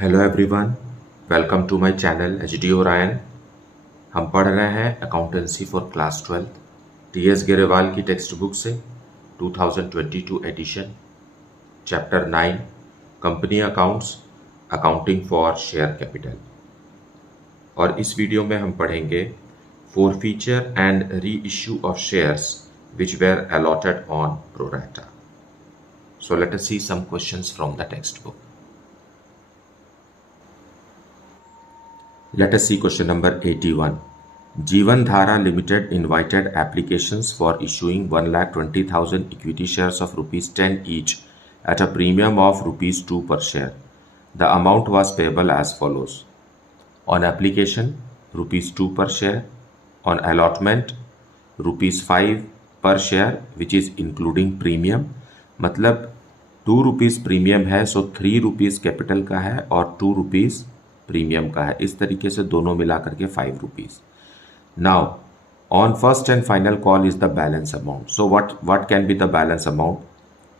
Hello everyone, welcome to my channel H D Orion. हम पढ़ रहे हैं accountancy for class 12 T S Grewal की टेक्स्ट बुक से 2022 edition, chapter 9 company accounts, accounting for share capital. और इस वीडियो में हम पढ़ेंगे forfeiture and reissue of shares which were allotted on pro rata. So let us see some questions from the textbook. Let us see question number 81. Jeevan Dhara Limited invited applications for issuing 1,20,000 equity shares of rupees 10 each at a premium of rupees 2 per share. The amount was payable as follows. On application, rupees 2 per share. On allotment, rupees 5 per share which is including premium. मतलब 2 rupees premium है, सो 3 rupees capital का है और 2 rupees premium का है। इस तरीके से दोनों मिला करके 5 rupees. Now on first and final call is the balance amount. So what can be the balance amount?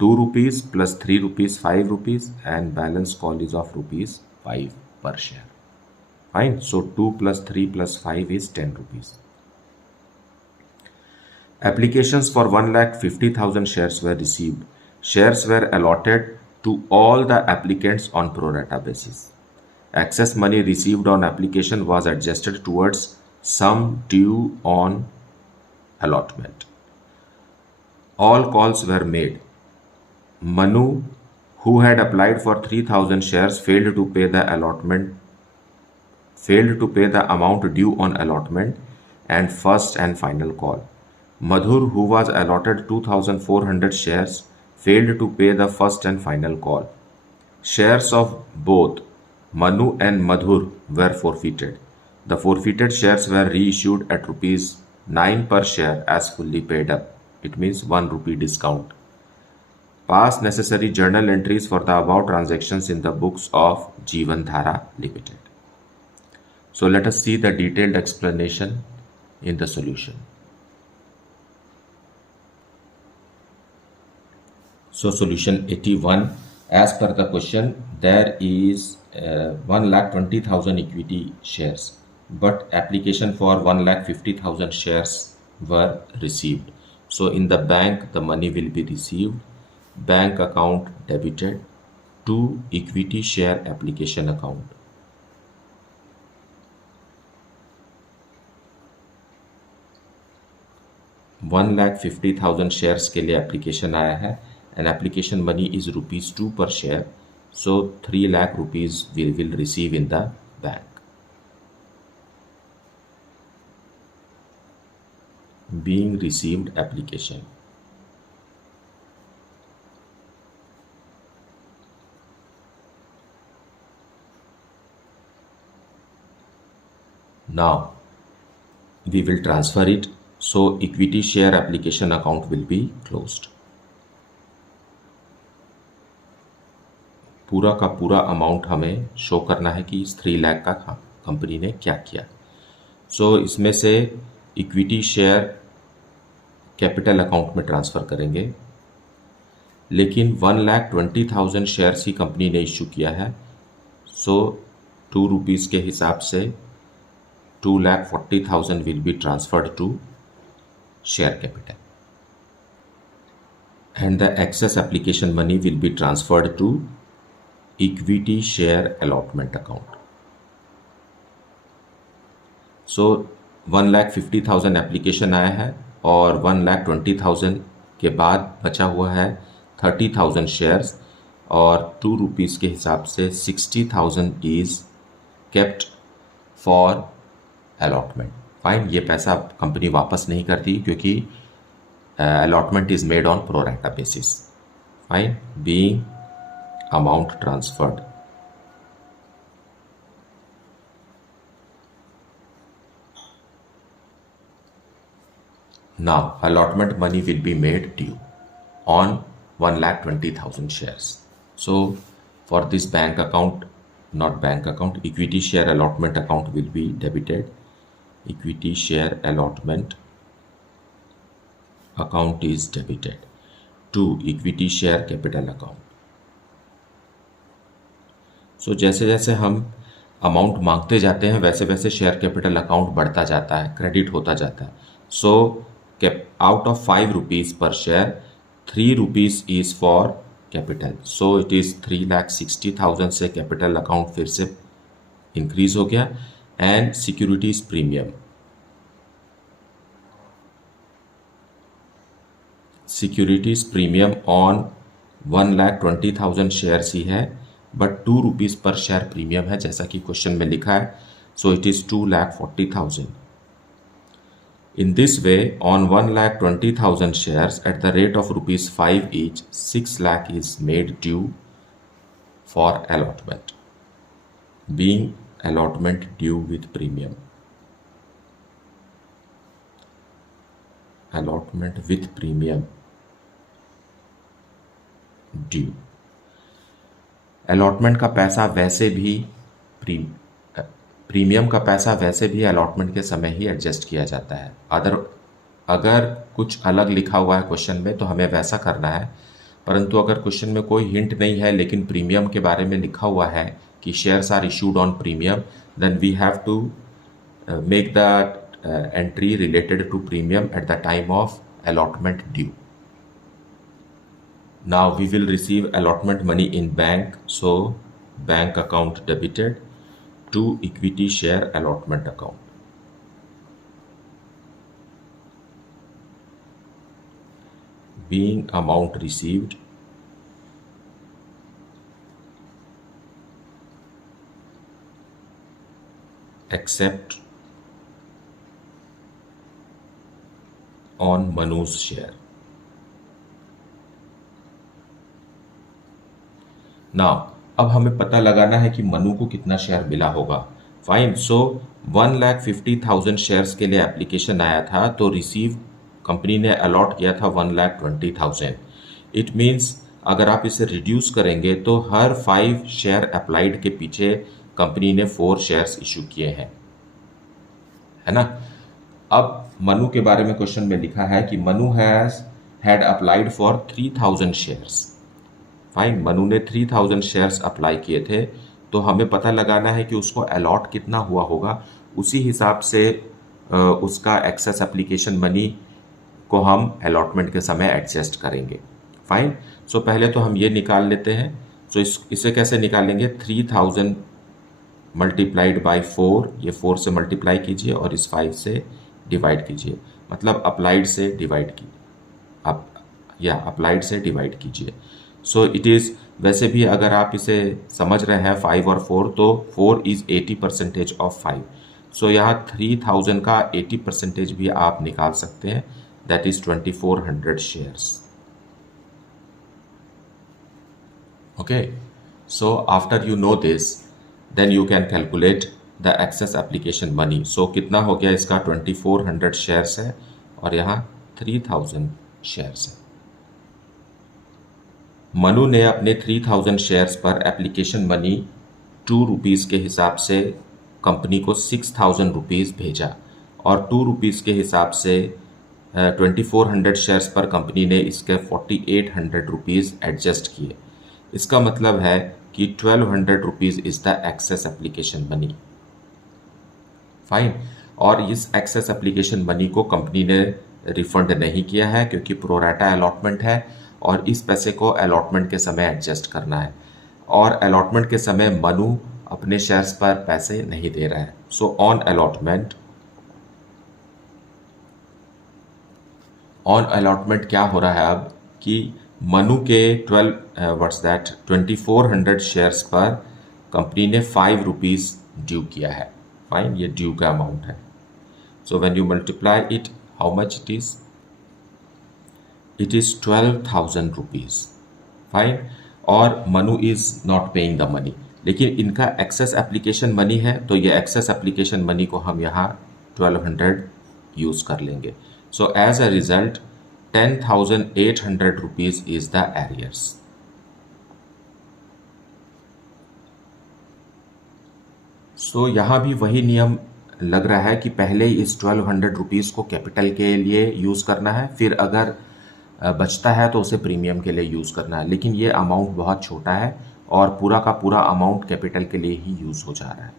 2 rupees plus 3 rupees 5 rupees and balance call is of rupees 5 पर share. Fine, so 2 plus 3 plus 5 is 10 rupees. Applications for 1,50,000 shares were received. Shares were allotted to all the applicants on pro rata basis. Excess money received on application was adjusted towards sum due on allotment. All calls were made. Manu, who had applied for 3,000 shares, failed to pay the amount due on allotment and first and final call. Madhur, who was allotted 2,400 shares, failed to pay the first and final call. Shares of both Manu and Madhur were forfeited. The forfeited shares were reissued at rupees 9 per share as fully paid up. It means 1 rupee discount. Pass necessary journal entries for the above transactions in the books of Jeevan Dhara Limited. So let us see the detailed explanation in the solution. So solution 81, as per the question, there is 1,20,000 equity shares, but application for 1,50,000 shares were received. So in the bank, the money will be received, bank account debited to equity share application account. $1,50,000 shares के लिए application आया है and application money is rupees 2 per share, so 3 lakh rupees we will receive in the bank. Being received application. Now we will transfer it, so equity share application account will be closed. पूरा का पूरा amount हमें show करना है कि इस 3 लाख का company ने क्या किया। सो इसमें से इक्विटी शेयर कैपिटल अकाउंट में ट्रांसफ़र करेंगे, लेकिन 1,20,000 शेयर्स ही कंपनी ने इशू किया है, सो 2 रुपीज़ के हिसाब से 2,40,000 will be transferred to share capital and the excess application money will be transferred to equity share allotment account. So 1,50,000 application आया है और 1,20,000 के बाद बचा हुआ है 30,000 शेयर्स और 2 रुपीज़ के हिसाब से 60,000 is kept for allotment. Fine, ये पैसा कंपनी वापस नहीं करती क्योंकि allotment is made on pro rata basis. Fine, being amount transferred. Now allotment money will be made due on 1,20,000 shares. So for this bank account, not bank account, equity share allotment account will be debited. Equity share allotment account is debited to equity share capital account. सो जैसे जैसे हम amount मांगते जाते हैं वैसे वैसे share capital account बढ़ता जाता है, क्रेडिट होता जाता है. So out of 5 rupees per share 3 rupees is for capital. So it is 3,60,000 से कैपिटल अकाउंट फिर से इंक्रीज हो गया. And securities premium, securities premium on 1,20,000 shares ही है, but 2 rupees per share premium है जैसा कि क्वेश्चन में लिखा है. So it is 2,40,000. In this way, on 1,20,000 shares at the rate of rupees 5 each, 6 lakh is made due for allotment, being allotment due with premium. Allotment with premium due. Allotment का पैसा वैसे भी premium का पैसा वैसे भी allotment के समय ही एडजस्ट किया जाता है. अगर कुछ अलग लिखा हुआ है क्वेश्चन में तो हमें वैसा करना है, परंतु अगर क्वेश्चन में कोई हिंट नहीं है लेकिन प्रीमियम के बारे में लिखा हुआ है कि shares are issued on premium, then we have to make the entry related to premium at the time of allotment due. Now we will receive allotment money in bank, so bank account debited to equity share allotment account. Being amount received except on Manu's share. Now अब हमें पता लगाना है कि मनु को कितना share मिला होगा. फाइन. सो 1,50,000 शेयर्स के लिए एप्लीकेशन आया था तो रिसीव कंपनी ने अलॉट किया था 1,20,000. इट मीन्स अगर आप इसे रिड्यूस करेंगे तो हर 5 शेयर अप्लाइड के पीछे कंपनी ने 4 शेयर्स इशू किए हैं, है ना. अब मनु के बारे में क्वेश्चन में लिखा है कि Manu had applied for 3,000 shares. Fine. Manu ने 3,000 शेयर्स अप्लाई किए थे तो हमें पता लगाना है कि उसको अलॉट कितना हुआ होगा. उसी हिसाब से उसका एक्सेस एप्लीकेशन मनी को हम अलॉटमेंट के समय एडजस्ट करेंगे. फाइन. सो पहले तो हम ये निकाल लेते हैं. सो इसे कैसे निकालेंगे? 3,000 मल्टीप्लाइड बाई 4, ये 4 से मल्टीप्लाई कीजिए और इस 5 से डिवाइड कीजिए, मतलब अप्लाइड से डिवाइड की अप्लाइड से डिवाइड कीजिए. सो इट इज़, वैसे भी अगर आप इसे समझ रहे हैं 5 और 4 तो 4 इज़ 80% ऑफ 5. सो यहाँ 3,000 का 80% भी आप निकाल सकते हैं, that is 2,400 shares. Okay. So after you know this then you can calculate the excess application money. So कितना हो गया इसका? 2,400 शेयर्स है और यहाँ 3,000 शेयर्स है. मनु ने अपने 3,000 शेयर्स पर एप्लीकेशन मनी 2 रुपीज़ के हिसाब से कंपनी को 6,000 रुपीज़ भेजा और 2 रुपीज़ के हिसाब से 2,400 शेयर्स पर कंपनी ने इसके 4,800 रुपीज़ एडजस्ट किए. इसका मतलब है कि 1,200 rupees is the excess application money. Fine. और इस एक्सेस एप्लीकेशन मनी को कंपनी ने रिफंड नहीं किया है क्योंकि प्रोराटा अलॉटमेंट है और इस पैसे को अलॉटमेंट के समय एडजस्ट करना है और अलॉटमेंट के समय मनु अपने शेयर्स पर पैसे नहीं दे रहा है. सो ऑन अलॉटमेंट क्या हो रहा है अब कि मनु के 2,400 शेयर्स पर कंपनी ने 5 रुपीज़ ड्यू किया है. फाइन. ये ड्यू का अमाउंट है. So when you multiply it, how much it is? It is 12,000 rupees. Fine. और Manu is not paying the money, लेकिन इनका एक्सेस एप्लीकेशन मनी है तो ये एक्सेस एप्लीकेशन मनी को हम यहाँ 1,200 यूज कर लेंगे. So as a result 10,800 rupees is the arrears. So यहाँ भी वही नियम लग रहा है कि पहले इस 1,200 रुपीज़ को कैपिटल के लिए यूज़ करना है, फिर अगर बचता है तो उसे प्रीमियम के लिए यूज़ करना है. लेकिन ये अमाउंट बहुत छोटा है और पूरा का पूरा अमाउंट कैपिटल के लिए ही यूज़ हो जा रहा है।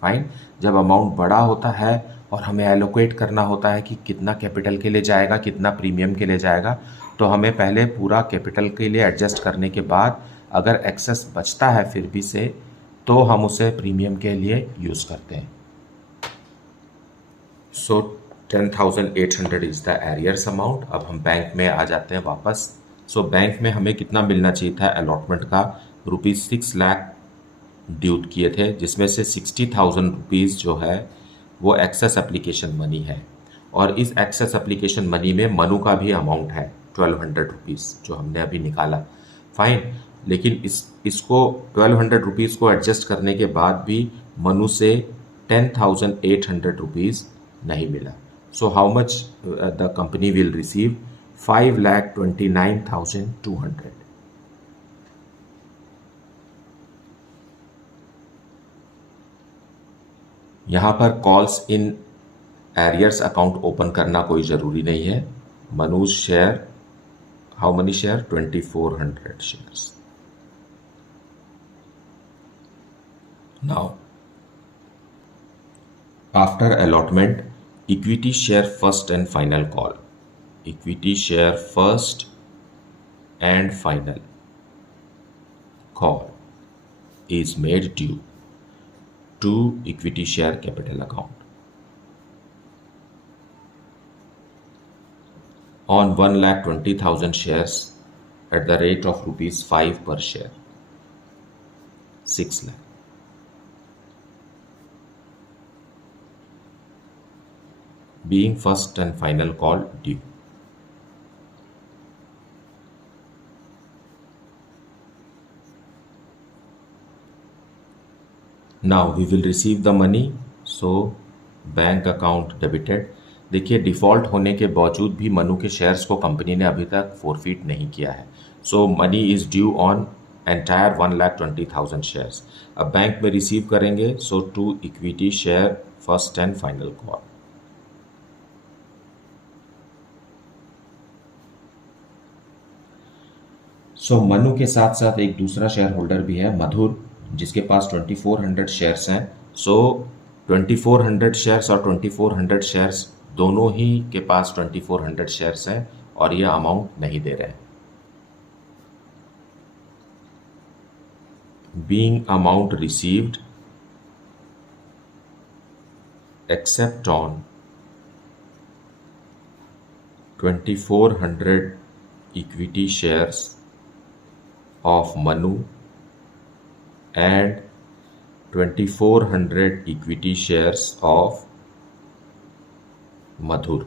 फाइन। जब अमाउंट बड़ा होता है और हमें एलोकेट करना होता है कि कितना कैपिटल के लिए जाएगा, कितना प्रीमियम के लिए जाएगा, तो हमें पहले पूरा कैपिटल के लिए एडजस्ट करने के बाद अगर एक्सेस बचता है फिर भी से, तो हम उसे प्रीमियम के लिए यूज़ करते हैं। सो 10,800 इज द एरियर्स अमाउंट। अब हम बैंक में आ जाते हैं वापस। सो बैंक में हमें कितना मिलना चाहिए था अलॉटमेंट का, ₹6 लाख ड्यू किए थे, जिसमें से 60,000 रुपीज़ जो है वो एक्सेस एप्लीकेशन मनी है, और इस एक्सेस एप्लीकेशन मनी में मनु का भी अमाउंट है 1200 रुपीज़ जो हमने अभी निकाला। फाइन। लेकिन इसको 1200 रुपीज़ को एडजस्ट करने के बाद भी मनु से 10,800 रुपीज़ नहीं मिला। So how much the company will receive? 5,29,200। यहाँ पर calls in arrears account open करना कोई ज़रूरी नहीं है। Manu's share, how many share? 2,400 shares. Now after allotment, equity share first and final call, equity share first and final call is made due to equity share capital account on 1,20,000 shares at the rate of ₹5 per share, 6 lakh. Being first and final call due. Now we will receive the money, so bank account debited. देखिए default होने के बावजूद भी मनु के shares को company ने अभी तक फोरफीट नहीं किया है। So money is due on entire 1,20,000 shares. अब बैंक में रिसीव करेंगे, so to equity share first and final call. So Manu के साथ साथ एक दूसरा शेयर होल्डर भी है, मधुर, जिसके पास 2,400 शेयर्स हैं। सो 2,400 शेयर्स और 2,400 शेयर्स दोनों ही के पास 2,400 शेयर्स हैं और ये अमाउंट नहीं दे रहे हैं। Being amount received except on 2,400 equity shares of Manu and 2,400 equity shares of Madhur.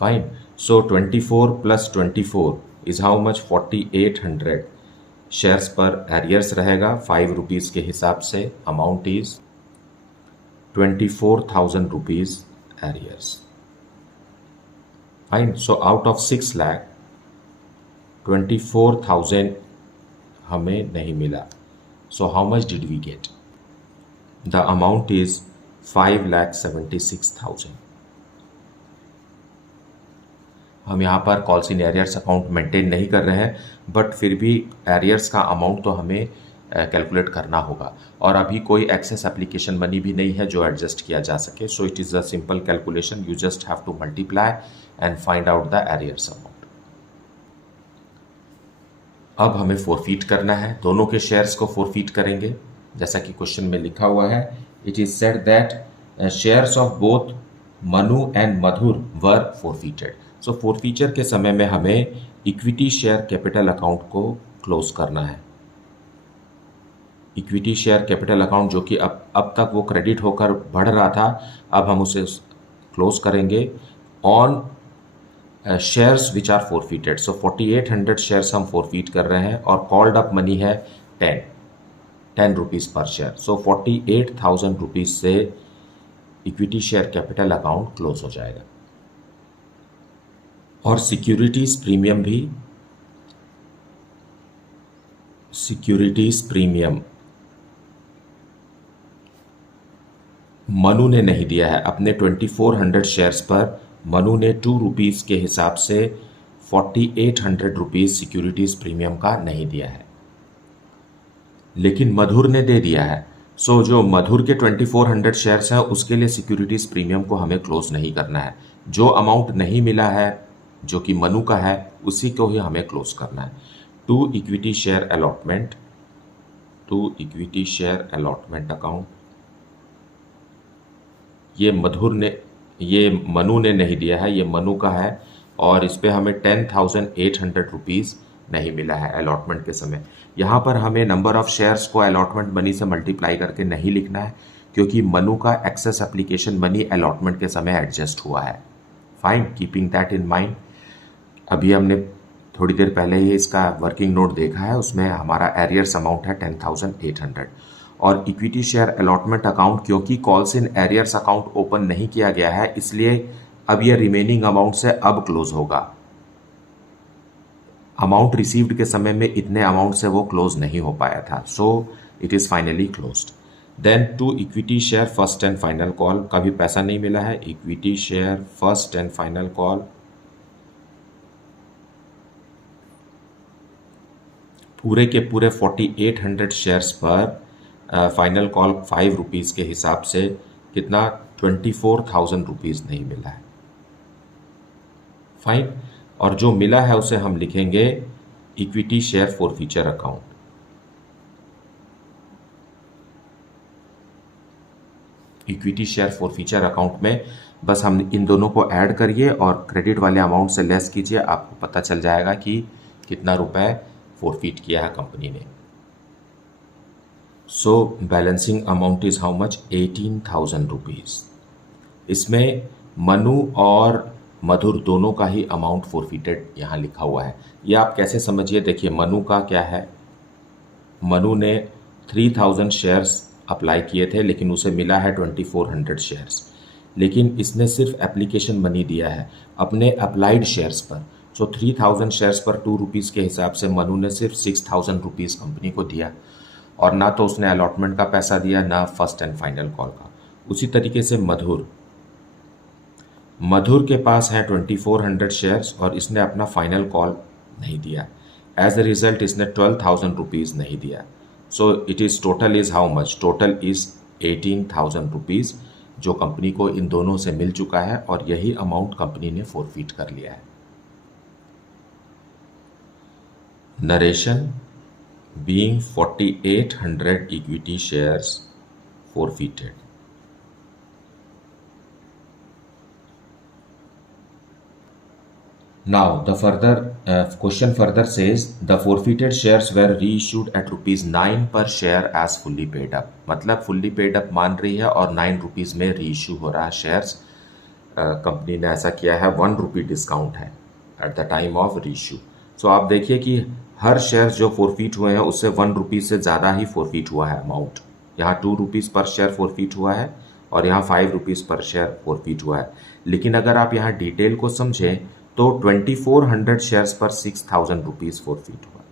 Fine. So 24 plus 24 is how much? 4,800 shares पर एरियर्स रहेगा 5 रुपीज़ के हिसाब से। Amount is 24,000 rupees arrears. Fine. So out of 6 lakh 24,000 हमें नहीं मिला। So how much did we get? The amount is 5,76,000। हम यहाँ पर calls in arrears account maintain नहीं कर रहे हैं, बट फिर भी एरियर्स का अमाउंट तो हमें कैलकुलेट करना होगा, और अभी कोई एक्सेस एप्लीकेशन मनी भी नहीं है जो एडजस्ट किया जा सके। सो it is a simple calculation, you just have to multiply and find out the arrears amount. अब हमें फोरफीट करना है, दोनों के शेयर्स को फोरफीट करेंगे जैसा कि क्वेश्चन में लिखा हुआ है। It is said that shares of both Manu and Madhur were forfeited. So forfeiture के समय में हमें इक्विटी शेयर कैपिटल अकाउंट को क्लोज करना है। इक्विटी शेयर कैपिटल अकाउंट जो कि अब तक वो क्रेडिट होकर बढ़ रहा था, अब हम उसे क्लोज करेंगे on shares which are forfeited. So 4,800 shares हम फोरफीट कर रहे हैं और कॉल्ड अप मनी है 10 रुपीज़ पर शेयर। सो 48,000 रुपीज़ से equity share capital account close हो जाएगा। और सिक्योरिटीज प्रीमियम भी, सिक्योरिटीज प्रीमियम मनु ने नहीं दिया है। अपने 2,400 शेयर्स पर मनु ने 2 रुपीज़ के हिसाब से ₹4800 सिक्योरिटीज प्रीमियम का नहीं दिया है, लेकिन मधुर ने दे दिया है। सो जो मधुर के 2400 शेयर्स हैं उसके लिए सिक्योरिटीज प्रीमियम को हमें क्लोज नहीं करना है। जो अमाउंट नहीं मिला है जो कि मनु का है उसी को ही हमें क्लोज करना है। To equity share allotment account, ये मनु ने नहीं दिया है, ये मनु का है और इस पे हमें ₹10,800 नहीं मिला है अलॉटमेंट के समय। यहाँ पर हमें नंबर ऑफ शेयर्स को अलॉटमेंट मनी से मल्टीप्लाई करके नहीं लिखना है क्योंकि मनु का एक्सेस एप्लीकेशन मनी अलॉटमेंट के समय एडजस्ट हुआ है। Fine, keeping that in mind. अभी हमने थोड़ी देर पहले ही इसका वर्किंग नोट देखा है, उसमें हमारा एरियर्स अमाउंट है 10,800 और इक्विटी शेयर अलॉटमेंट अकाउंट क्योंकि calls in arrears account open नहीं किया गया है इसलिए अब यह रिमेनिंग अमाउंट से अब क्लोज होगा। अमाउंट रिसीव्ड के समय में इतने अमाउंट से वो क्लोज नहीं हो पाया था, so it is finally closed. Then to equity share first and final call का भी पैसा नहीं मिला है। Equity share first and final call पूरे के पूरे 4800 शेयर्स पर फाइनल कॉल ₹5 के हिसाब से कितना ₹24,000 नहीं मिला है। फाइन, और जो मिला है उसे हम लिखेंगे equity share forfeiture account. Equity share forfeiture account में बस हम इन दोनों को ऐड करिए और क्रेडिट वाले अमाउंट से लेस कीजिए, आपको पता चल जाएगा कि कितना रुपए फॉरफीट किया है कंपनी ने। So balancing amount is how much? ₹18,000। इसमें मनु और मधुर दोनों का ही अमाउंट फॉरफिटेड यहाँ लिखा हुआ है। ये आप कैसे समझिए, देखिए मनु का क्या है, मनु ने 3000 शेयर्स अप्लाई किए थे लेकिन उसे मिला है 2400 शेयर्स, लेकिन इसने सिर्फ एप्लीकेशन मनी दिया है अपने अप्लाइड शेयर्स पर। सो 3000 शेयर्स पर ₹2 के हिसाब से मनु ने सिर्फ ₹6000 कंपनी को दिया और ना तो उसने अलॉटमेंट का पैसा दिया ना फर्स्ट एंड फाइनल कॉल का। उसी तरीके से मधुर के पास है 2400 शेयर्स और इसने अपना फाइनल कॉल नहीं दिया। एज ए रिजल्ट इसने ₹12,000 नहीं दिया। सो it is total is how much? Total is ₹18,000 जो कंपनी को इन दोनों से मिल चुका है और यही अमाउंट कंपनी ने फॉरफीट कर लिया है। Narration being 4800 equity shares forfeited. Now the question further says the forfeited shares were reissued at ₹9 per share as fully paid up. मतलब fully paid up मान रही है और ₹9 में रीइश्यू हो रहा है शेयर्स। कंपनी ने ऐसा किया है, ₹1 डिस्काउंट है at the time of reissue. So आप देखिए कि हर शेयर जो फॉरफीट हुए हैं उससे ₹1 से ज़्यादा ही फॉरफीट हुआ है अमाउंट। यहाँ ₹2 पर शेयर फॉरफीट हुआ है और यहाँ ₹5 पर शेयर फॉरफीट हुआ है। लेकिन अगर आप यहाँ डिटेल को समझें तो 2400 शेयर्स पर ₹6,000 फॉरफीट हुआ।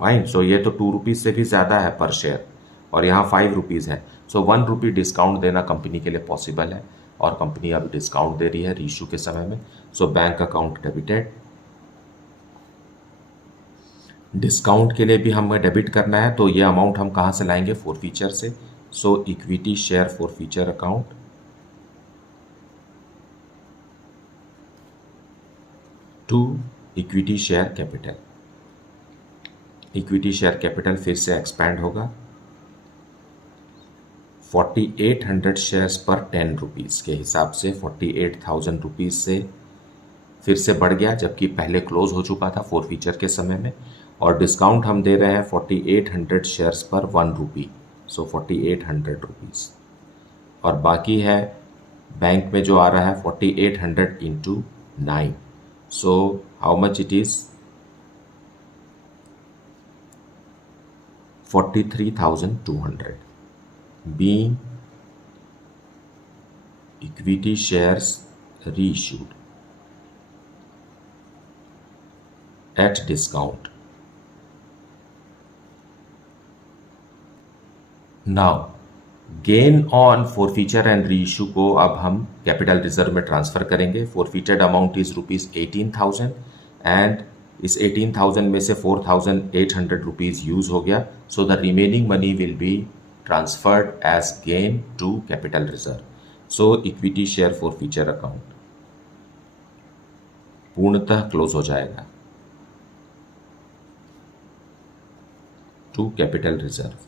फाइन, सो ये तो ₹2 से भी ज़्यादा है पर शेयर और यहाँ ₹5 है। सो ₹1 डिस्काउंट देना कंपनी के लिए पॉसिबल है और कंपनी अब डिस्काउंट दे रही है रीइश्यू के समय में। So bank account debited. Discount के लिए भी हमें डेबिट करना है तो ये अमाउंट हम कहाँ से लाएंगे? फॉरफीचर से। So equity share forfeiture account to equity share capital. Equity share capital फिर से एक्सपैंड होगा 4800 शेयर्स पर ₹10 के हिसाब से 48,000 से फिर से बढ़ गया, जबकि पहले क्लोज हो चुका था फॉरफीचर के समय में। और डिस्काउंट हम दे रहे हैं 4800 शेयर्स पर ₹1, सो ₹4800। और बाकी है बैंक में जो आ रहा है 4800 into 9, so how much it is? 43,200 being equity shares reissued at discount. Now gain on forfeiture and reissue को अब हम कैपिटल रिजर्व में ट्रांसफर करेंगे। फॉरफीटेड अमाउंट इज ₹18,000 एंड इस 18,000 में से 4,800 रुपीज यूज हो गया, so the remaining money will be transferred as gain to capital reserve. So equity share forfeiture account पूर्णतः क्लोज हो जाएगा to capital reserve.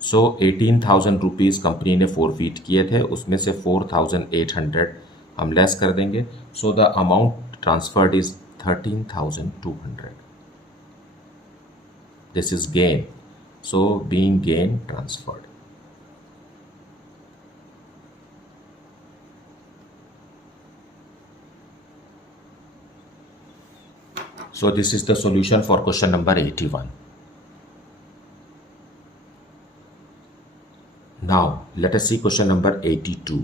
So 18,000 rupees company ने फॉरफीट किए थे, उसमें से 4,800 हम लेस कर देंगे, so the amount transferred is 13,200। This is gain, so being gain transferred. So this is the solution for question number 81. Now let us see question number 82.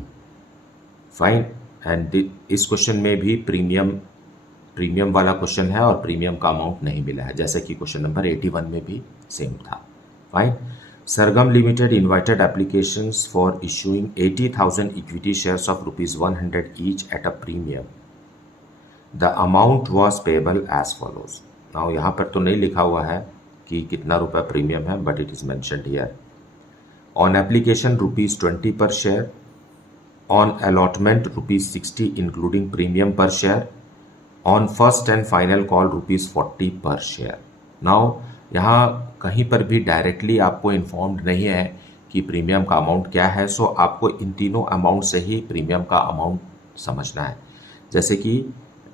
Fine, and इस question में भी प्रीमियम वाला question है और premium का amount नहीं मिला है, जैसे कि क्वेश्चन नंबर 81 में भी सेम था। Fine, Sargam limited invited applications for issuing 80,000 equity shares of ₹100 each at a premium. The amount was payable as follows. Now यहाँ पर तो नहीं लिखा हुआ है कि कितना रुपया प्रीमियम है, but it is mentioned here. On application ₹20 per share, on allotment ₹60 including premium per share, on first and final call ₹40 per share. Now यहाँ कहीं पर भी डायरेक्टली आपको इन्फॉर्म्ड नहीं है कि प्रीमियम का अमाउंट क्या है, सो आपको इन तीनों अमाउंट से ही प्रीमियम का अमाउंट समझना है। जैसे कि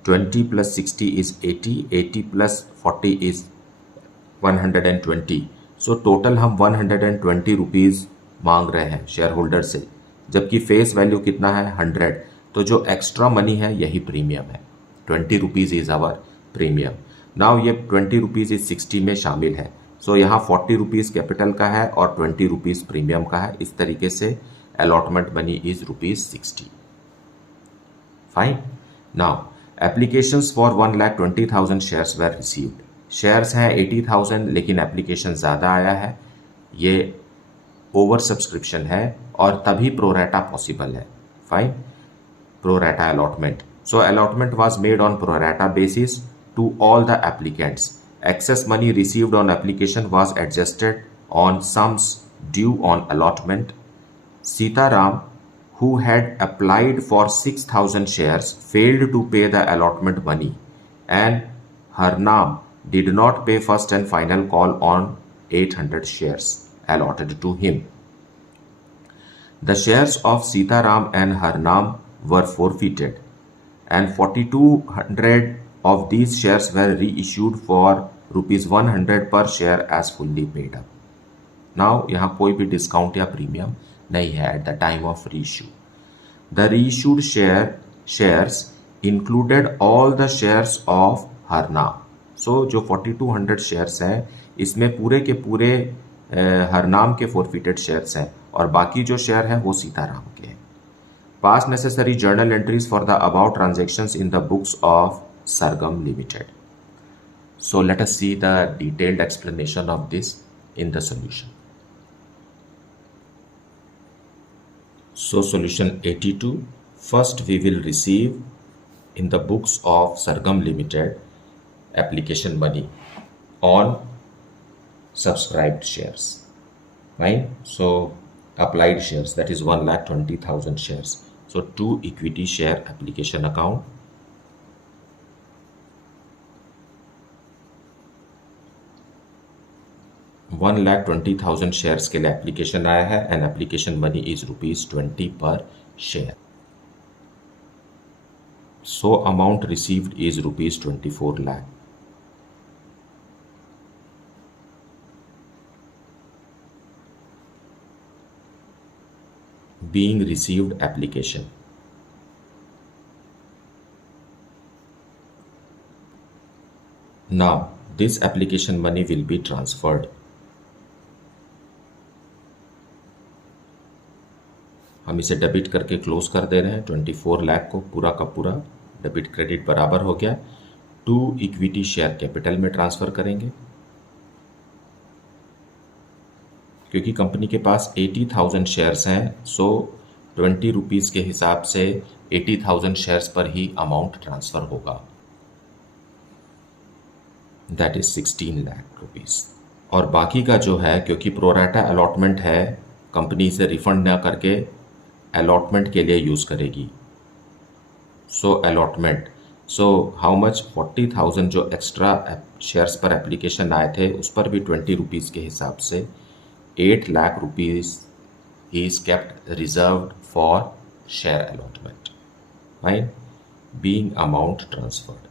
20 + 60 इज 80, 80 + 40 इज 120, सो टोटल हम 120 रुपीज़ मांग रहे हैं शेयर होल्डर से, जबकि फेस वैल्यू कितना है 100, तो जो एक्स्ट्रा मनी है यही प्रीमियम है। 20 rupees is our premium. Now ये 20 रुपीज़ इज 60 में शामिल है, सो यहाँ 40 रुपीज़ कैपिटल का है और 20 रुपीज़ प्रीमियम का है। इस तरीके से allotment money is ₹60। Fine, now applications for 1,20,000 shares were received. Shares हैं 80,000 लेकिन एप्लीकेशन ज़्यादा आया है, ये ओवर सब्सक्रिप्शन है और तभी प्रोरेटा पॉसिबल है। Fine, pro rata allotment, so allotment was made on pro rata basis to all the applicants. Excess money received on application was adjusted on sums due on allotment. Sitaram, who had applied for 6,000 shares, failed to pay the allotment money, and Harnam did not pay first and final call on 800 shares allotted to him. The shares of Sitaram and Harnam were forfeited, and 4,200 of these shares were reissued for ₹100 per share as fully paid up. Now यहाँ कोई भी discount या premium नहीं है at the time of reissue. The reissued shares included all the shares of Harnam. So जो 4,200 shares हैं इसमें पूरे के पूरे हरनाम के फॉरफिटेड शेयर्स हैं और बाकी जो शेयर हैं वो सीताराम के हैं। Pass necessary journal entries for the above transactions in the books of Sargam Limited. So let us see the detailed explanation of this in the solution. So solution 82, first we will receive in the books of Sargam Limited application money on subscribed shares. Fine, so applied shares, that is 1,20,000 shares. So to equity share application account, $1,20,000 shares के लिए application आया है and application money is ₹20 per share. So amount received is ₹24 lakh। Being received application, now this application money will be transferred. हम इसे debit करके close कर दे रहे हैं। 24 लाख को पूरा का पूरा डेबिट क्रेडिट बराबर हो गया। टू इक्विटी शेयर कैपिटल में ट्रांसफ़र करेंगे। क्योंकि कंपनी के पास 80,000 शेयर्स हैं, सो 20 रुपीज़ के हिसाब से 80,000 शेयर्स पर ही अमाउंट ट्रांसफ़र होगा, दैट इज़ 16 लाख रुपीज़। और बाकी का जो है, क्योंकि प्रोराटा अलॉटमेंट है, कंपनी से रिफंड ना करके अलॉटमेंट के लिए यूज़ करेगी। सो अलॉटमेंट, सो हाउ मच 40,000 जो एक्स्ट्रा शेयर्स पर एप्लीकेशन आए थे उस पर भी 20 रुपीज़ के हिसाब से 8 lakh rupees is kept reserved for share allotment, right, being amount transferred.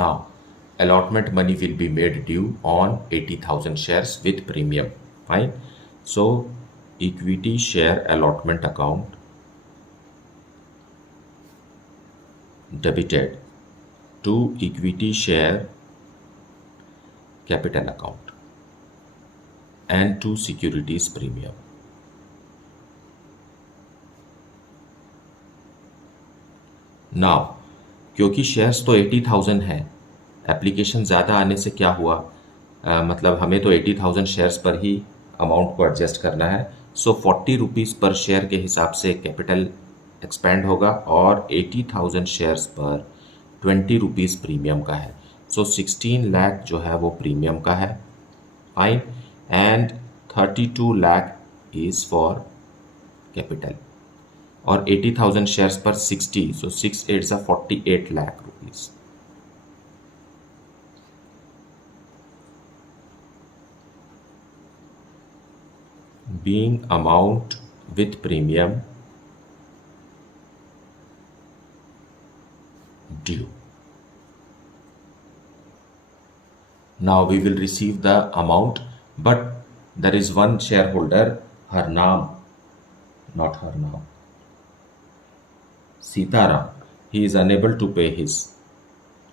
Now allotment money will be made due on 80,000 shares with premium, fine. So equity share allotment account debited to equity share capital account and to securities premium. Now क्योंकि shares तो 80,000 हैं, application ज़्यादा आने से क्या हुआ, मतलब हमें तो 80,000 शेयर्स पर ही अमाउंट को एडजस्ट करना है। सो 40 रुपीज़ पर शेयर के हिसाब से कैपिटल एक्सपेंड होगा और 80,000 शेयर्स पर 20 रुपीज़ प्रीमियम का है। सो 16 लाख जो है वो प्रीमियम का है, fine, and 32 lakh is for capital, और 80,000 शेयर्स पर 60, सो 6 8 48 lakh rupees. being amount with premium due. Now we will receive the amount, but there is one shareholder, her name, not her name, Sitaram. He is unable to pay his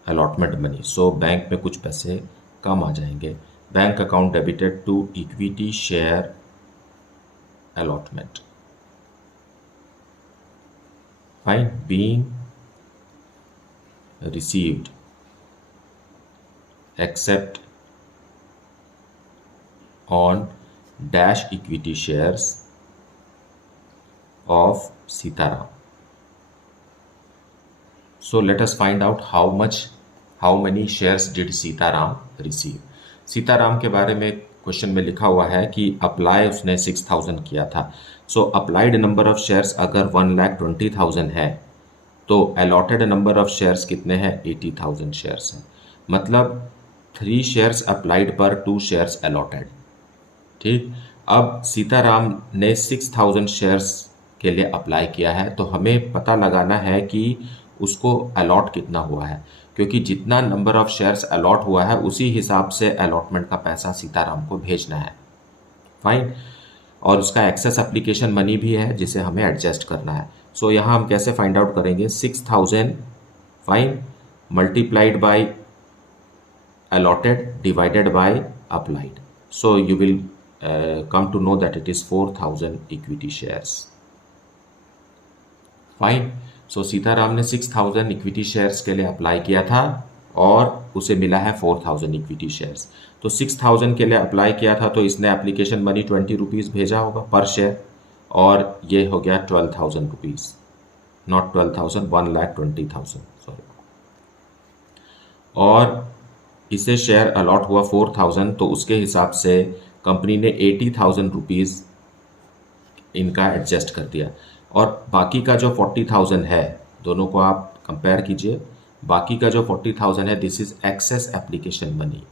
allotment money, so bank में कुछ पैसे कम आ जाएंगे। Bank account debited to equity share allotment, fine, being received except on dash equity shares of Sitaram. So let us find out how many shares did Sitaram receive. Sitaram के बारे में question में लिखा हुआ है कि अप्लाई उसने 6,000 किया था। सो अप्लाइड नंबर ऑफ शेयर्स अगर 1,20,000 है तो अलॉटेड नंबर ऑफ शेयर्स कितने हैं, 80,000 शेयर्स हैं। मतलब 3 शेयर्स अप्लाइड पर 2 शेयर्स अलॉटेड, ठीक। अब सीताराम ने 6,000 शेयर्स के लिए अप्लाई किया है, तो हमें पता लगाना है कि उसको अलॉट कितना हुआ है, क्योंकि जितना नंबर ऑफ शेयर्स अलॉट हुआ है उसी हिसाब से अलॉटमेंट का पैसा सीताराम को भेजना है, फाइन। और उसका एक्सेस एप्लीकेशन मनी भी है जिसे हमें एडजस्ट करना है। सो यहाँ हम कैसे फाइंड आउट करेंगे, 6,000 fine multiplied by allotted divided by applied, so you will come to know that it is 4,000 equity shares, fine. So Sitaram ने 6,000 इक्विटी शेयर्स के लिए अप्लाई किया था और उसे मिला है 4,000 इक्विटी शेयर्स। तो 6,000 के लिए अप्लाई किया था तो इसने एप्लीकेशन मनी 20 रुपीज़ भेजा होगा पर शेयर, और ये हो गया 12,000 रुपीज़, नॉट 12,000, 1,20,000 सॉरी। और इसे शेयर अलॉट हुआ 4,000, तो उसके हिसाब से कंपनी ने 80,000 रुपीज़ इनका एडजस्ट कर दिया। और बाकी का जो 40,000 है, दोनों को आप कंपेयर कीजिए, बाकी का जो 40,000 है this is excess application money,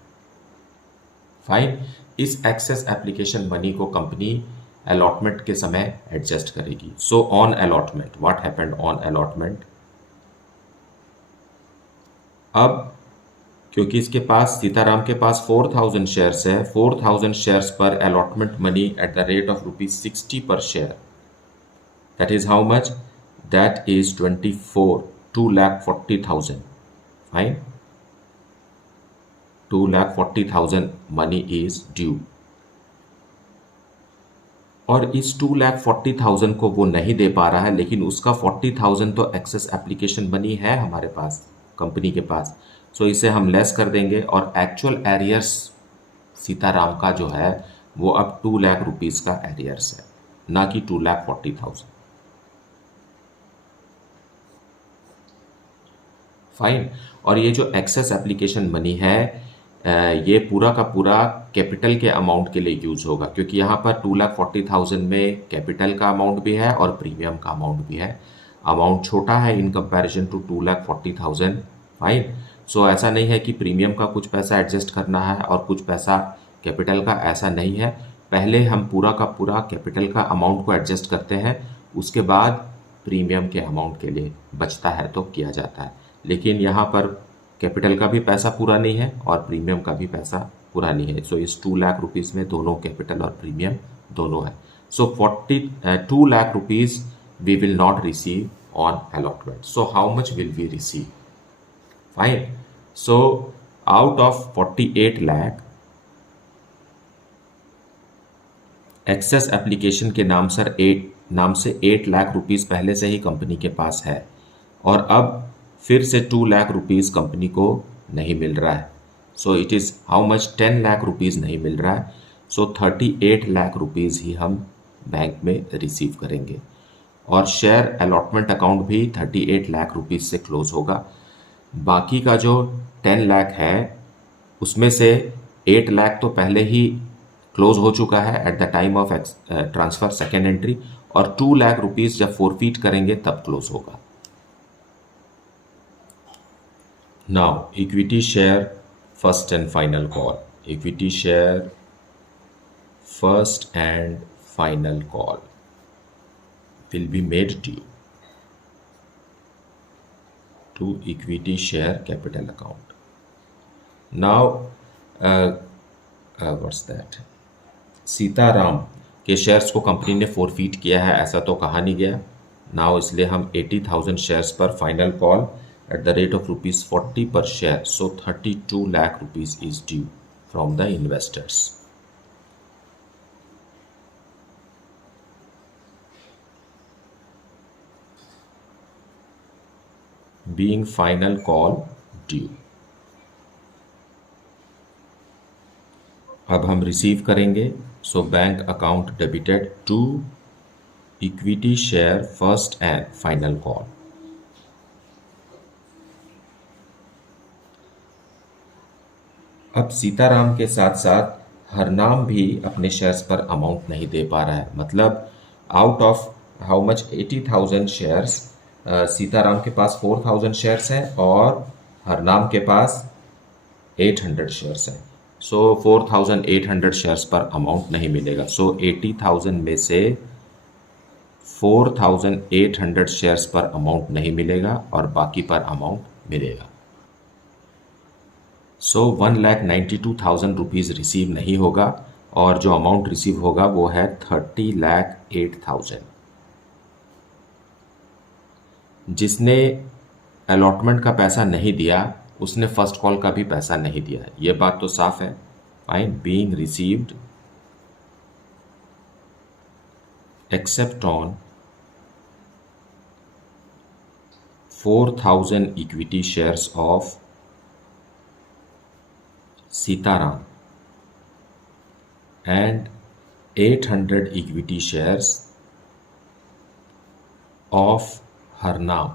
fine. इस एक्सेस एप्लीकेशन मनी को कंपनी अलॉटमेंट के समय एडजस्ट करेगी। So on allotment, what happened on allotment, अब क्योंकि इसके पास सीताराम के पास 4,000 शेयर्स है, 4,000 शेयर्स पर allotment money at the rate of ₹60 पर share, that is how much, that is 2,40,000, fine, 2,40,000 money is due। और इस 2,40,000 को वो नहीं दे पा रहा है, लेकिन उसका 40,000 तो एक्सेस एप्लीकेशन मनी है हमारे पास, कंपनी के पास। सो इसे हम लेस कर देंगे और एक्चुअल एरियर्स सीताराम का जो है वो अब 2 लाख रुपीस का एरियर्स है, ना कि 2,40,000। फाइन। और ये जो एक्सेस एप्लीकेशन मनी है ये पूरा का पूरा कैपिटल के अमाउंट के लिए यूज होगा, क्योंकि यहाँ पर 2,40,000 में कैपिटल का अमाउंट भी है और प्रीमियम का अमाउंट भी है। अमाउंट छोटा है इन कंपैरिजन टू 2,40,000। फाइन। सो ऐसा नहीं है कि प्रीमियम का कुछ पैसा एडजस्ट करना है और कुछ पैसा कैपिटल का, ऐसा नहीं है। पहले हम पूरा का पूरा कैपिटल का अमाउंट को एडजस्ट करते हैं, उसके बाद प्रीमियम के अमाउंट के लिए बचता है तो किया जाता है। लेकिन यहाँ पर कैपिटल का भी पैसा पूरा नहीं है और प्रीमियम का भी पैसा पूरा नहीं है। सो इस 2 लाख रुपीस में दोनों कैपिटल और प्रीमियम दोनों है। So 2 lakh rupees we will not receive on allotment. So how much will we receive? Fine. So out of 48 lakh excess application के नाम से 8 लाख रुपीस पहले से ही कंपनी के पास है और अब फिर से 2 लाख रुपीस कंपनी को नहीं मिल रहा है। So it is how much? 10 lakh rupees नहीं मिल रहा है। सो 38 लाख रुपीस ही हम बैंक में रिसीव करेंगे और शेयर अलॉटमेंट अकाउंट भी 38 लाख रुपीस से क्लोज होगा। बाकी का जो 10 लाख है उसमें से 8 लाख तो पहले ही क्लोज हो चुका है at the time of transfer second entry, और 2 लाख रुपीस जब फोरफीट करेंगे तब क्लोज होगा। Now, equity share first and final call. Equity share first and final call will be made due to equity share capital account. Now, what's that? Sitaram के shares को company ने forfeit किया है ऐसा तो कहा नहीं गया। नाउ इसलिए हम 80,000 शेयर्स पर final call at the rate of rupees 40 per share. So 32 lakh rupees is due from the investors. Being final call due. अब हम रिसीव करेंगे। So bank account debited to equity share first and final call. अब सीताराम के साथ साथ हरनाम भी अपने shares पर अमाउंट नहीं दे पा रहा है। मतलब out of how much 80,000 shares, Sitaram के पास 4,000 शेयर्स हैं और हरनाम के पास 800 शेयर्स हैं। सो 4,800 शेयर्स पर अमाउंट नहीं मिलेगा। सो 80,000 में से 4,800 शेयर्स पर अमाउंट नहीं मिलेगा और बाकी पर अमाउंट मिलेगा। सो 1,92,000 रुपीज़ रिसीव नहीं होगा और जो अमाउंट रिसीव होगा वो है 30,08,000। जिसने अलॉटमेंट का पैसा नहीं दिया उसने फर्स्ट कॉल का भी पैसा नहीं दिया, ये बात तो साफ है। Fine. Being received except on 4,000 equity shares of Sitaram and 800 equity shares of Harnam.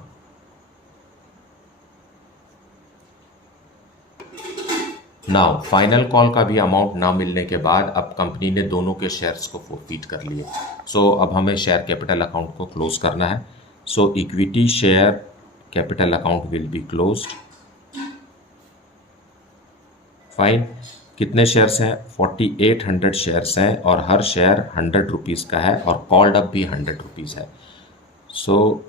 Now final call का भी अमाउंट ना मिलने के बाद अब कंपनी ने दोनों के शेयर्स को फोरफीट कर लिए। सो अब हमें शेयर कैपिटल अकाउंट को क्लोज करना है। So equity share capital account will be closed. Fine. कितने शेयर्स हैं? 4,800 शेयर्स हैं और हर शेयर 100 रुपीज़ का है और कॉल्ड अप भी 100 रुपीज़ है। सो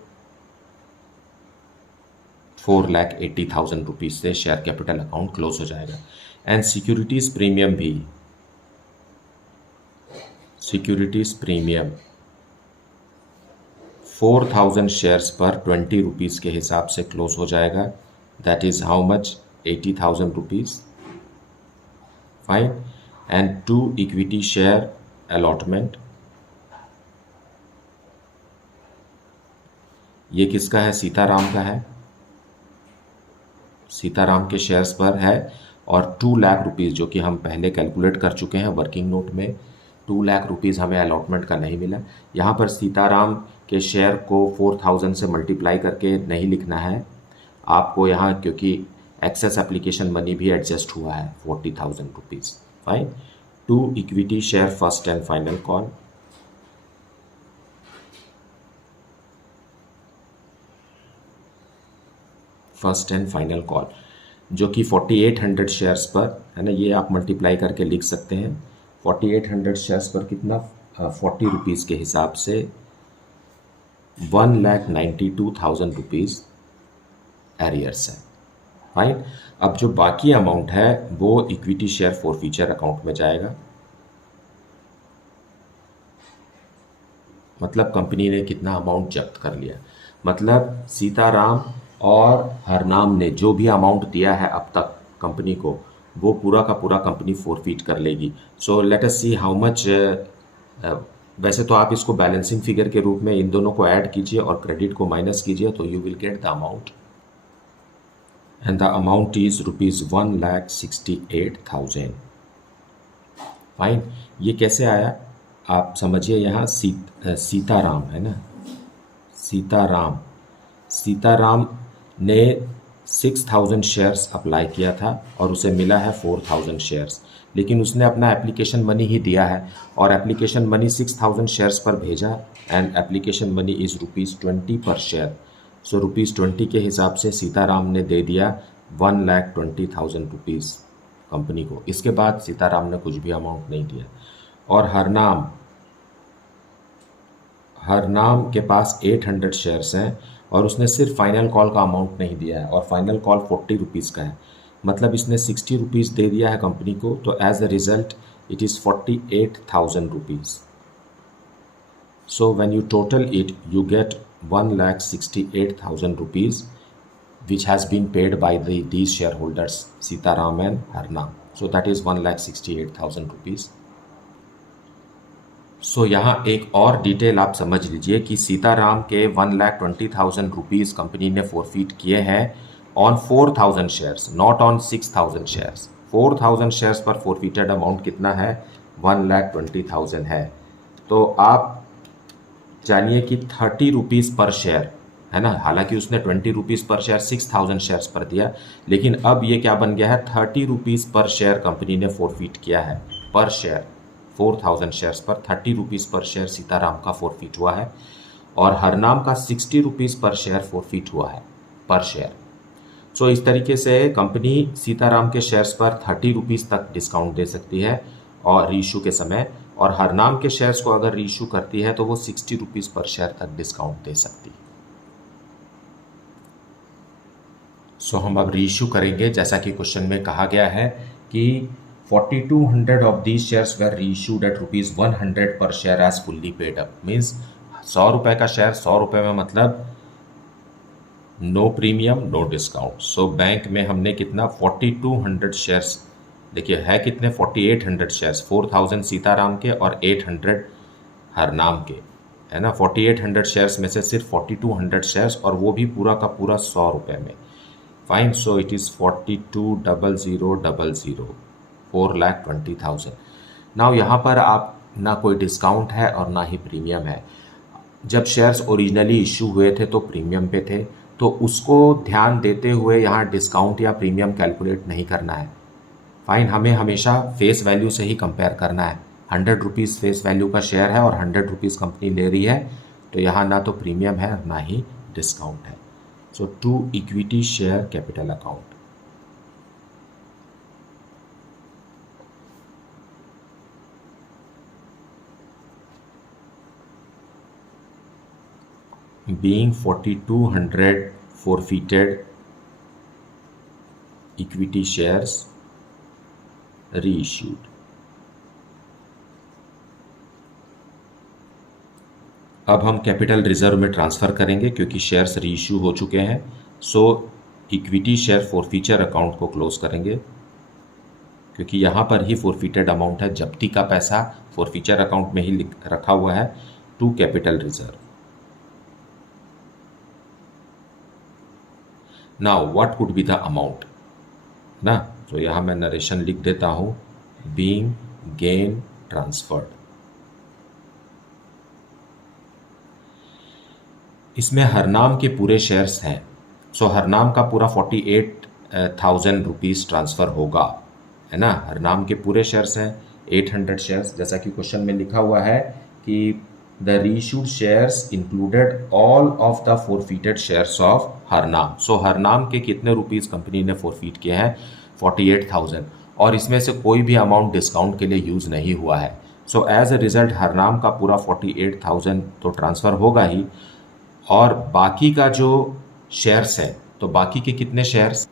4,80,000 रुपीज़ से शेयर कैपिटल अकाउंट क्लोज हो जाएगा। एंड सिक्योरिटीज़ प्रीमियम भी, सिक्योरिटीज़ प्रीमियम 4,000 शेयर्स पर 20 रुपीज़ के हिसाब से क्लोज हो जाएगा। That is how much? 80,000 rupees. Fine. And 2 equity share allotment, ये किसका है? सीताराम का है। सीताराम के शेयर्स पर है और 2 लाख रुपीज़ जो कि हम पहले कैलकुलेट कर चुके हैं वर्किंग नोट में, 2 लाख रुपीज़ हमें अलॉटमेंट का नहीं मिला। यहाँ पर सीताराम के शेयर को 4000 से मल्टीप्लाई करके नहीं लिखना है आपको यहाँ, क्योंकि एक्सेस एप्लीकेशन मनी भी एडजस्ट हुआ है 40,000 rupees. Fine. 2 equity share first and final call. First and final call जो कि 4800 शेयर्स पर है ना, ये आप मल्टीप्लाई करके लिख सकते हैं। 4800 शेयर्स पर कितना, 40 रुपीज़ के हिसाब से 1,92,000 रुपीज़ एरियर्स है। फाइन। अब जो बाकी अमाउंट है वो इक्विटी शेयर फॉरफीचर अकाउंट में जाएगा। मतलब कंपनी ने कितना अमाउंट जब्त कर लिया, मतलब सीताराम और हरनाम ने जो भी अमाउंट दिया है अब तक कंपनी को, वो पूरा का पूरा कंपनी फोरफीट कर लेगी। सो let us see how much. वैसे तो आप इसको बैलेंसिंग फिगर के रूप में इन दोनों को ऐड कीजिए और क्रेडिट को माइनस कीजिए तो you will get the amount, and the amount is ₹1,68,000। Fine. ये कैसे आया आप समझिए। यहाँ सीताराम है ना, सीताराम ने 6000 शेयर्स अप्लाई किया था और उसे मिला है 4000 शेयर्स, लेकिन उसने अपना एप्लीकेशन मनी ही दिया है और एप्लीकेशन मनी 6000 शेयर्स पर भेजा, and application money is ₹20 per share. सो ₹20 के हिसाब से सीताराम ने दे दिया 1,20,000 रुपीज़ कंपनी को। इसके बाद सीताराम ने कुछ भी अमाउंट नहीं दिया। और हरनाम के पास 800 शेयर्स हैं और उसने सिर्फ फाइनल कॉल का अमाउंट नहीं दिया है, और फाइनल कॉल 40 रुपीज़ का है, मतलब इसने 60 रुपीज़ दे दिया है कंपनी को। तो as a result it is 48,000 rupees. So when you total it you get 1,68,000 rupees which has been paid by these shareholders Sitaram and Harnam. So that is 1,68,000 rupees. सो यहाँ एक और डिटेल आप समझ लीजिए कि सीताराम के 1,20,000 रुपीज़ कंपनी ने forfeit किए हैं on 4,000 shares, not on 6,000 shares. 4,000 shares पर फोरफीटेड अमाउंट कितना है, 1,20,000 है। तो आप जानिए कि 30 रुपीज़ पर शेयर है ना, हालांकि उसने 20 रुपीज़ पर शेयर 6,000 शेयर्स पर दिया, लेकिन अब ये क्या बन गया है, 30 रुपीज़ पर शेयर कंपनी ने फोरफीट किया है पर शेयर। 4,000 शेयर्स पर 30 रुपीज़ पर शेयर सीताराम का फोरफीट हुआ है और हरनाम का 60 रुपीज़ पर शेयर फोरफीट हुआ है पर शेयर। सो इस तरीके से कंपनी सीताराम के शेयर्स पर 30 रुपीज़ तक डिस्काउंट दे सकती है और रीइशू के समय, और हरनाम के शेयर्स को अगर रीइशू करती है तो वो 60 रुपीज़ पर शेयर तक डिस्काउंट दे सकती है। सो हम अब रीइशू करेंगे, जैसा कि क्वेश्चन में कहा गया है कि 4,200 of these shares were reissued at ₹100 per share as fully paid up. Means 100 रुपये का शेयर 100 रुपये में, मतलब no premium no discount. So bank में हमने कितना 4,200 शेयर्स, देखिए है कितने 4,800 शेयर्स, 4,000 सीताराम के और 800 हरनाम के, है ना। 4,800 शेयर्स में से सिर्फ 4,200 शेयर्स, और वो भी पूरा का पूरा 100 रुपये में। Fine. So it is 42,00,00 4,20,000। Now यहाँ पर आप ना कोई डिस्काउंट है और ना ही प्रीमियम है। जब शेयर्स ओरिजिनली इशू हुए थे तो प्रीमियम पे थे, तो उसको ध्यान देते हुए यहाँ डिस्काउंट या प्रीमियम कैलकुलेट नहीं करना है। फाइन। हमें हमेशा फेस वैल्यू से ही कंपेयर करना है। 100 रुपीज़ फेस वैल्यू का शेयर है और 100 रुपीज़ कंपनी ले रही है, तो यहाँ ना तो प्रीमियम है ना ही डिस्काउंट है। So 2 equity share capital account. Being 4,200 forfeited equity shares reissued. अब हम कैपिटल रिजर्व में ट्रांसफ़र करेंगे क्योंकि शेयर्स रीइश्यू हो चुके हैं। सो इक्विटी शेयर फॉरफीचर अकाउंट को क्लोज करेंगे क्योंकि यहाँ पर ही फॉरफीटेड अमाउंट है, जब्ती का पैसा फॉरफीचर अकाउंट में ही रखा हुआ है to capital reserve. Now what could be the amount ना, तो यहाँ मैं नरेशन लिख देता हूँ, बीइंग गेन ट्रांसफर्ड। इसमें हरनाम के पूरे शेयर्स हैं, सो हरनाम का पूरा 48,000 रुपीज़ ट्रांसफ़र होगा, है ना। हरनाम के पूरे शेयर्स हैं 800 शेयर्स, जैसा कि क्वेश्चन में लिखा हुआ है कि the reissued shares included all of the forfeited shares of Harnam. So Harnam के कितने रुपीज़ कंपनी ने फोरफीट किए हैं, 48,000, और इसमें से कोई भी अमाउंट डिस्काउंट के लिए यूज़ नहीं हुआ है। So as a result Harnam का पूरा 48,000 तो ट्रांसफ़र होगा ही, और बाकी का जो शेयर्स है, तो बाकी के कितने शेयर्स,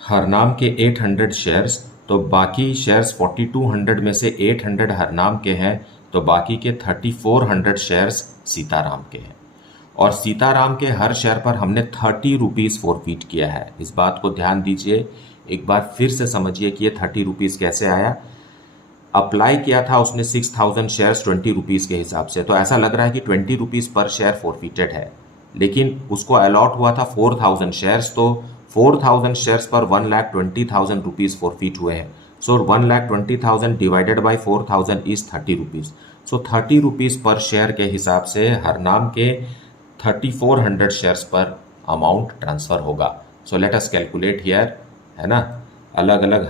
हरनाम के 800 शेयर्स, तो बाकी शेयर्स 4200 में से 800 हरनाम के हैं, तो बाकी के 3400 शेयर्स सीताराम के हैं। और सीताराम के हर शेयर पर हमने 30 रुपीज़ फोरफीट किया है। इस बात को ध्यान दीजिए, एक बार फिर से समझिए कि ये 30 रुपीज़ कैसे आया। अप्लाई किया था उसने 6000 शेयर्स 20 रुपीज़ के हिसाब से, तो ऐसा लग रहा है कि 20 रुपीज़ पर शेयर फोरफीटेड है, लेकिन उसको अलॉट हुआ था 4000 शेयर्स, तो 4000 शेयर्स पर 1,20,000 रुपीज़ फोरफीट हुए हैं। सो 1,20,000 divided by 4000 is 30 rupees. So 30 rupees per share के हिसाब से हरनाम के 3400 शेयर्स पर अमाउंट ट्रांसफ़र होगा। सो लेट अस कैलकुलेट हियर, है ना। अलग अलग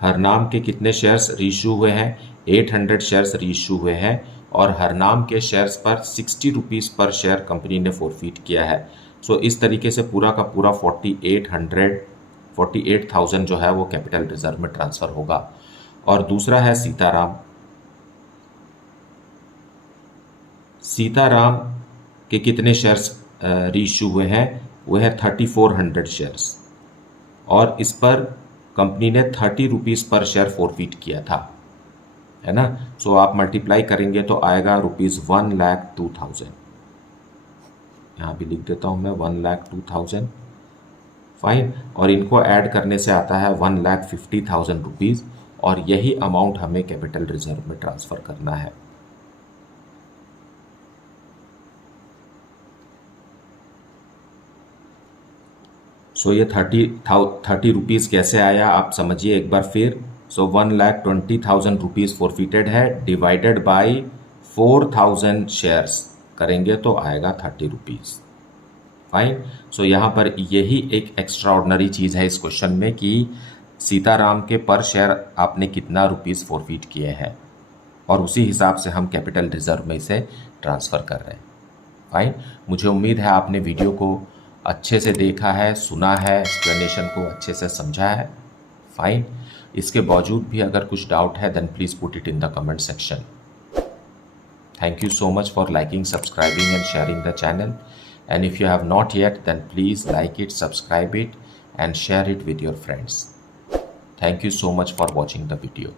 हरनाम के कितने शेयर्स रीइश्यू हुए हैं, 800 शेयर्स रीइश्यू हुए हैं, और हरनाम के शेयर्स पर 60 रुपीज़ पर शेयर कंपनी ने फोरफीट किया है। सो इस तरीके से पूरा का पूरा 48,000 जो है वो कैपिटल रिजर्व में ट्रांसफ़र होगा। और दूसरा है सीताराम के कितने शेयर्स रीइश्यू हुए हैं, वो है 3400 शेयर्स, और इस पर कंपनी ने 30 रुपीज़ पर शेयर फोरफीट किया था, है ना। सो आप मल्टीप्लाई करेंगे तो आएगा ₹1,02,000। यहाँ भी लिख देता हूँ मैं 1,02,000, फाइन। और इनको ऐड करने से आता है 1,50,000 रुपीज़, और यही अमाउंट हमें कैपिटल रिजर्व में ट्रांसफ़र करना है। सो ये 30 रुपीज़ कैसे आया आप समझिए एक बार फिर। सो 1,20,000 रुपीज़ फोरफिटेड है, डिवाइडेड बाई 4000 शेयर्स करेंगे तो आएगा 30 रुपीज़, फाइन। सो यहाँ पर यही एक एक्स्ट्रा ऑर्डनरी चीज़ है इस क्वेश्चन में कि सीताराम के पर शेयर आपने कितना रुपीज़ फोरफिट किए हैं, और उसी हिसाब से हम कैपिटल रिजर्व में इसे ट्रांसफ़र कर रहे हैं, फाइन। मुझे उम्मीद है आपने वीडियो को अच्छे से देखा है, सुना है, एक्सप्लेनेशन को अच्छे से समझा है, फाइन। इसके बावजूद भी अगर कुछ डाउट है then please put it in the comment section. Thank you so much for liking, subscribing and sharing the channel, and if you have not yet then please like it, subscribe it and share it with your friends. Thank you so much for watching the video.